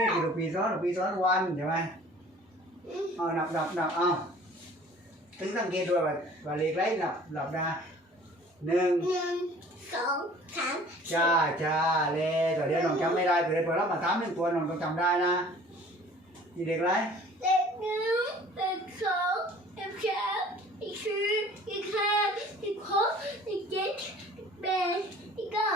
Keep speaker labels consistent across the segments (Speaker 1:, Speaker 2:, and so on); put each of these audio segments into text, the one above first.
Speaker 1: นี่คือปีซ้อนปีซ้อนวันใช่ไหมเอานับนับนับเอาถึงสังเกตด้วยว่าว่าเลขไรนับนับนะหนึ่ง
Speaker 2: หนึ่งสองสาม
Speaker 1: จ้าจ้าเลตัวเดียวน้องจำไม่ได้ไปเลยเปิดรับมาถามหนึ่งตัวน้องต้องจำได้นะนี่เลขไร
Speaker 2: เลขหนึ่งเลขสองเลขสามเลขสี่เลขห้าเลขหกเลขเจ็ดเลขแปดเลขเก้า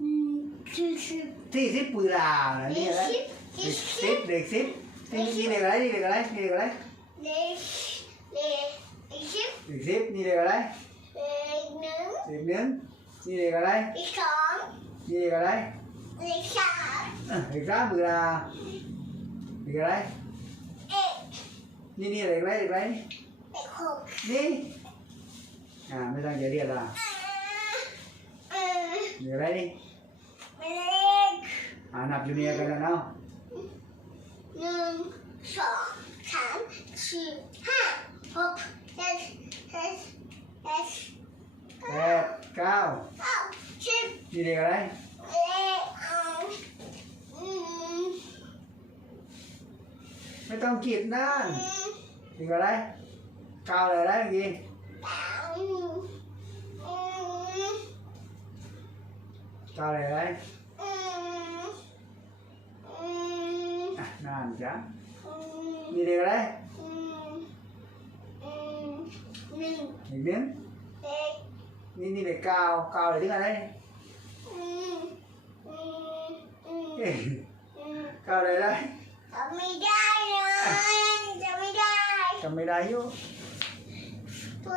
Speaker 2: อืมสี่สิบ
Speaker 1: ที่สิบปืนลาวนะ
Speaker 2: เล
Speaker 1: นี่
Speaker 2: ข
Speaker 1: อะไร
Speaker 2: สิบ
Speaker 1: เล
Speaker 2: เล
Speaker 1: ข
Speaker 2: ข
Speaker 1: สิ
Speaker 2: สิ
Speaker 1: บบเลขสิบนี่นี่เลขอะไรนี่เลขอะไรนี่เลขอะไร
Speaker 2: เลขเลขเลขสิบ
Speaker 1: เลขสิบนี่เลขอะไร
Speaker 2: เลขหนึ่ง
Speaker 1: เลขหนึ่งนี่เลขอะไร
Speaker 2: เลขสอง
Speaker 1: นี่เลขอะไร
Speaker 2: เลขสาม
Speaker 1: อะเลขสามปืนลาวเลขอะไร
Speaker 2: เอ็ด
Speaker 1: นี่นี่เลขอะไรเลขอะไร
Speaker 2: เลขหก
Speaker 1: นี่อ่าไม่ต้องจะเรียกละ
Speaker 2: เออ
Speaker 1: เลขอะไรนี่
Speaker 2: เลข
Speaker 1: อ่านับอยู่เนี่ยกันแล้วเนาะ
Speaker 2: หนึ่งสองสามสี่ห้าหกเจ็ดแปดแปด
Speaker 1: แปดเก้า
Speaker 2: เก้าสิบ
Speaker 1: นี่เลขอะไร
Speaker 2: เลขเอาอืม
Speaker 1: ไม่ต้องคิดนั่น
Speaker 2: อืม
Speaker 1: เลขอะไรเก้าเลยอะไรเมื่อกี้
Speaker 2: สามอืม
Speaker 1: เก้าเลยอะไร
Speaker 2: อืมอืม
Speaker 1: อะนั่นจ้ะ
Speaker 2: อืม
Speaker 1: นี่เลขอะไร
Speaker 2: อืมอืมหนึ่ง
Speaker 1: เลขหนึ่ง
Speaker 2: เลข
Speaker 1: นี่นี่เลขเก้าเก้าเลยถึงอะไร
Speaker 2: อืมอืมอืม
Speaker 1: เอ๊ะ
Speaker 2: อืม
Speaker 1: เก้าเลยอะไร
Speaker 2: จำไม่ได้เลยจำไม่ได้
Speaker 1: จำไม่ได้อยู่
Speaker 2: ตัว